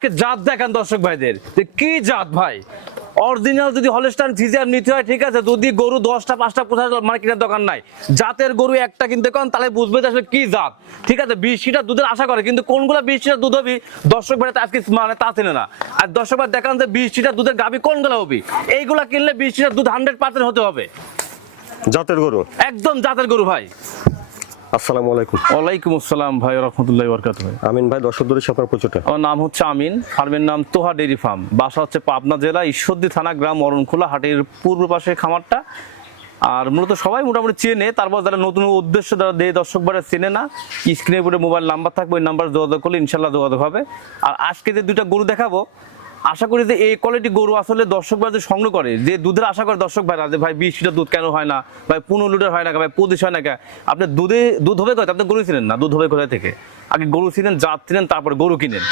আজকে জাত দেখান দর্শক ভাইদের যে কি জাত ভাই? অরিজিনাল যদি হলস্টাইন ফিজিয়াম নিতে হয় ঠিক আছে যদি গরু দশটা পাঁচটা পঁচাশ মানে কেনার দোকান নাই। জাতের গরু একটা কিনতে কন তাহলে বুঝবে যে আসলে কি জাত। ঠিক আছে বিশ লিটার দুধের আশা করে কিন্তু কোনগুলো বিশ লিটার দুধ হবি দর্শক ভাই আজকে মানে তা চেনে না। আর দর্শক ভাই দেখান যে বিশ লিটার দুধের গাবি কোনগুলো হবে। এইগুলা কিনলে বিশ লিটার দুধ হান্ড্রেড পার্সেন্ট হতে হবে। জাতের গরু? একদম জাতের গরু ভাই। আসসালামু আলাইকুম। ওয়ালাইকুম আসসালাম ভাই রহমতুল্লাহ বরকাত ভাই। আমিন ভাই দর্শক দূরে আপনার পরিচয়টা। আমার নাম হচ্ছে আমিন ফার্মের নাম তোহা ডেরি ফার্ম। বাসা হচ্ছে পাবনা জেলা ঈশ্বরদী থানা গ্রাম অরণখোলা হাটের পূর্ব পাশে খামারটা। আর মূলত সবাই মোটামুটি চেনে তারপর যারা নতুন উদ্দেশ্য যারা দেয় দর্শক বারে চেনে না স্ক্রিনের উপরে মোবাইল নাম্বার থাকবে ওই নাম্বার যোগাযোগ করলে ইনশাল্লাহ যোগাযোগ হবে। আর আজকে যে দুইটা গরু দেখাবো আশা করি যে এই কোয়ালিটি গরু আসলে দর্শক ভাই সংগ্রহ করে যে দুধের আশা করে দর্শক ভাইরা যে ভাই বিশ লিটার দুধ কেন হয় না ভাই পনেরো লিটার হয় না ভাই পঁচিশ হয় না কে আপনি দুধে দুধ হবে কোথায়? আপনি গরু ছিলেন না? দুধ হবে কোথায় থেকে? আগে গরু ছিলেন জাত ছিলেন তারপর গরু কিনেন।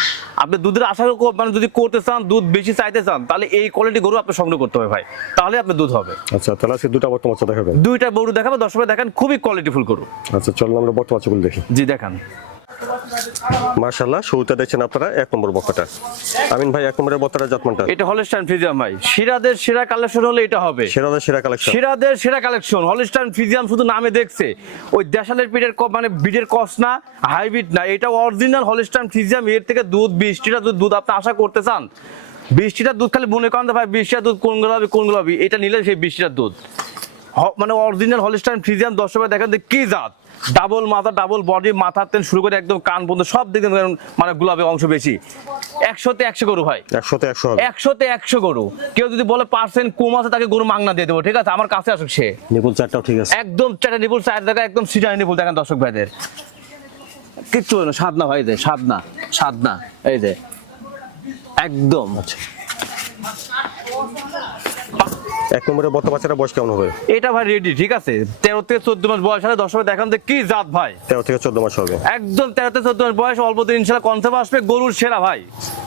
আপনি দুধের আশা মানে যদি করতে চান দুধ বেশি চাইতে চান তাহলে এই কোয়ালিটি গরু আপনি সংগ্রহ করতে হবে ভাই। তাহলে আপনার দুধ হবে। আচ্ছা তাহলে আজকে দুটা বর্তমান দেখাবেন। দুইটা গরু দেখাবো দর্শক ভাই দেখেন খুবই কোয়ালিটিফুল গরু। আচ্ছা চলুন আমরা বর্তমান দেখি। জি দেখান। মার্শাল্লাহ শুরুতে দেখছেন আপনারা এক নম্বর বক্কাটা আমিন ভাই এক নম্বরের বক্কাটা জাতমানটা। এটা হলস্টাইন ফ্রিজিয়াম ভাই। সিরাদের সেরা কালেকশন হলে এটা হবে। সেরাদের সেরা কালেকশন সিরাদের সেরা কালেকশন হলস্টাইন ফিজিয়াম শুধু নামে দেখছে। ওই দেশালের পিঠের মানে বিডের কস না হাইব্রিড না এটা অরিজিনাল হলস্টাইন ফিজিয়াম এর থেকে দুধ বিশ লিটার দুধ দুধ আপনি আশা করতে চান? বিশ লিটার দুধ খালি মনে করেন ভাই বিশ লিটার দুধ কোনগুলো হবে কোনগুলো হবে এটা নিলে সেই বিশ লিটার দুধ। মানে অরিজিনাল হলস্টাইন ফ্রিজিয়াম দর্শকের দেখেন যে কি জাত। ডাবল মাথা ডাবল বডি মাথার তেন শুরু করে একদম কান পর্যন্ত সব দিকে মানে গোলাপি অংশ বেশি। একশোতে একশো গরু ভাই। একশোতে একশো একশোতে একশো গরু। কেউ যদি বলে পার্সেন্ট কম আছে তাকে গরু মাংনা দিয়ে দেবো ঠিক আছে? আমার কাছে আসুক সে। নিপুল চারটাও ঠিক আছে। একদম চারটা নিপুল চার দেখা একদম সিটানি নিপুল দেখেন দর্শক ভাইদের। কিচ্ছু না সাদনা ভাই দে সাদনা সাদনা এই যে। একদম। আচ্ছা। এক নম্বরের বর্তমান বাচ্চাটা বয়স কেমন হবে? এটা ভাই রেডি ঠিক আছে? তেরো থেকে চোদ্দ মাস বয়স হলে ভাই দেখান যে কি জাত ভাই। তেরো থেকে চোদ্দ মাস হবে। একদম তেরো থেকে চোদ্দ মাস বয়স অল্প দিন ইনশাল্লাহ কনসেপ্ট আসবে গরুর সেরা ভাই।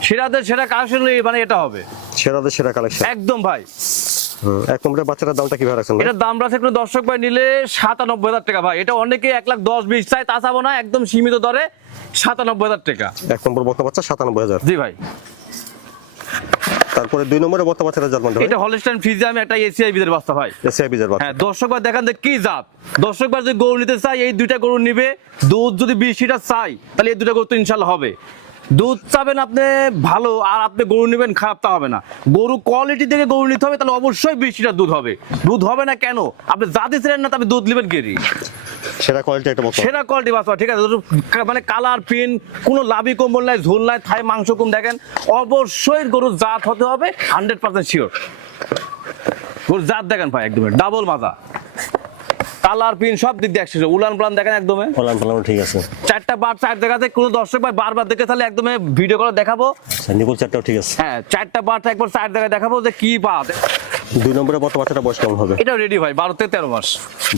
সেরাদের সেরা কালেকশন মানে এটা হবে। সেরাদের সেরা কালেকশন একদম ভাই। এক নম্বরের বাচ্চাটার দামটা কীভাবে রাখছেন? এটার দাম রাখছে কোনো দর্শক ভাই নিলে সাতানব্বই হাজার টাকা ভাই। এটা অনেকে এক লাখ দশ বিশ চাই তা চাবো না একদম সীমিত দরে সাতানব্বই হাজার টাকা। এক নম্বর বর্তমান বাচ্চা সাতানব্বই হাজার। জি ভাই। তারপরে দুই নম্বরের বর্তমান বাচ্চাটা জাতমানটা এটা হলস্টাইন ফিজিয়াম একটা এসিআই বিদের বাস্তা ভাই এসিআই বিজার বাচ্চা হ্যাঁ দর্শক ভাই দেখান যে কি জাত। দর্শক ভাই যদি গরু নিতে চাই এই দুইটা গরু নিবে। দুধ যদি বিশ লিটার চাই তাহলে এই দুটা গরু তো ইনশাল্লাহ হবে। দুধ চাবেন আপনি ভালো আর আপনি গরু নেবেন খারাপ তা হবে না। গরু কোয়ালিটি থেকে গরু নিতে হবে তাহলে অবশ্যই বিশ লিটার দুধ হবে। দুধ হবে না কেন? আপনি জাতি ছিলেন না তবে দুধ নেবেন কেরি সেরা কোয়ালিটি একটা বর্তমান সেরা কোয়ালিটি বাস ঠিক আছে। মানে কালার পিন কোনো লাভি কম্বল নাই ঝোল নাই থাই মাংস কম দেখেন অবশ্যই গরুর জাত হতে হবে হান্ড্রেড পার্সেন্ট শিওর গরুর জাত দেখেন ভাই একদম ডাবল মাজা। কালার পিন সব দিক দিয়ে একসাথে উলান প্লান দেখেন একদমে। ফলান ফলানো ঠিক আছে। চারটা বার চার জায়গাতে কোনো দর্শক ভাই বারবার দেখে তাহলে একদমে ভিডিও করে দেখাবো। আচ্ছা নিপুল চারটাও ঠিক আছে। হ্যাঁ চারটা বার একবার চার জায়গায় দেখাবো যে কি পাত দুই নম্বরের বর্তমান বাচ্চাটা বয়স কেমন হবে? এটা রেডি ভাই বারো থেকে তেরো মাস।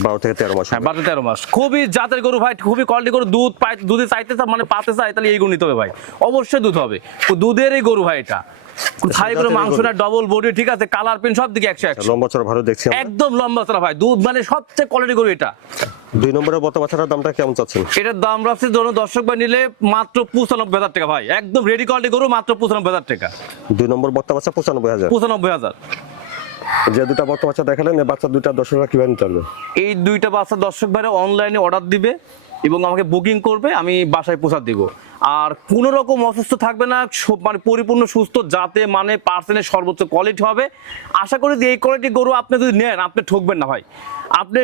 বারো থেকে তেরো মাস হ্যাঁ। বারো তেরো মাস। খুবই জাতের গরু ভাই খুবই কোয়ালিটি গরু দুধ পাই দুধে চাইতে মানে পাতে চাই তাহলে এই গরু নিতে হবে ভাই। অবশ্যই দুধ হবে। তো দুধেরই গরু ভাই এটা। থাই করে জাতেরই গরু। ডবল বডি ঠিক আছে? কালার পিন সব দিকে একশো একশো। লম্বা চড়া ভালো দেখছি একদম লম্বা চড়া ভাই দুধ মানে সবচেয়ে কোয়ালিটি গরু এটা। দুই নম্বরের বর্তমান বাচ্চাটার দামটা কেমন চাচ্ছেন? এটার দাম রাখছে ধরুন দর্শক ভাই নিলে মাত্র পঁচানব্বই হাজার টাকা ভাই। একদম রেডি কোয়ালিটি গরু মাত্র পঁচানব্বই হাজার টাকা। দুই নম্বর বর্তমান বাচ্চা পঁচানব্বই হাজার। পঁচানব্বই হাজার। যে দুটা বর্তমান বাচ্চা দেখালেন এই বাচ্চা দুটা দর্শকরা কীভাবে নিতে পারবে? এই দুইটা বাচ্চা দর্শক ভাইরা অনলাইনে অর্ডার দিবে। এবং আমাকে বুকিং করবে, আমি বাসায় পৌঁছা দিব। আর কোনো রকম অসুস্থ থাকবে না মানে পরিপূর্ণ সুস্থ, যাতে মানে পার্সেন্টের সর্বোচ্চ কোয়ালিটি হবে। আশা করি যে এই কোয়ালিটি গরু আপনি যদি নেন, আপনি ঠকবেন না ভাই। আপনি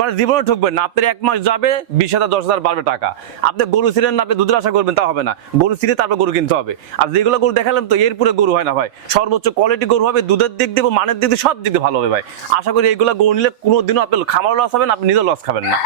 মানে জীবনে ঠকবেন না। আপনার এক মাস যাবে, বিশ হাজার, দশ হাজার বাড়বে টাকা। আপনি গরু ছিলেন না, আপনি দুধের আশা করবেন, তা হবে না। গরু ছিঁড়ে তারপর গরু কিনতে হবে। আর যেগুলো গরু দেখালাম তো এরপরে গরু হয় না ভাই। সর্বোচ্চ কোয়ালিটি গরু হবে, দুধের দিক দিয়ে মানের দিক দিয়ে সব দিক দিয়ে ভালো হবে ভাই। আশা করি এইগুলো গরু নিলে কোনো দিনও আপনি খামার লস হবেন আপনি নিজেও লস খাবেন না।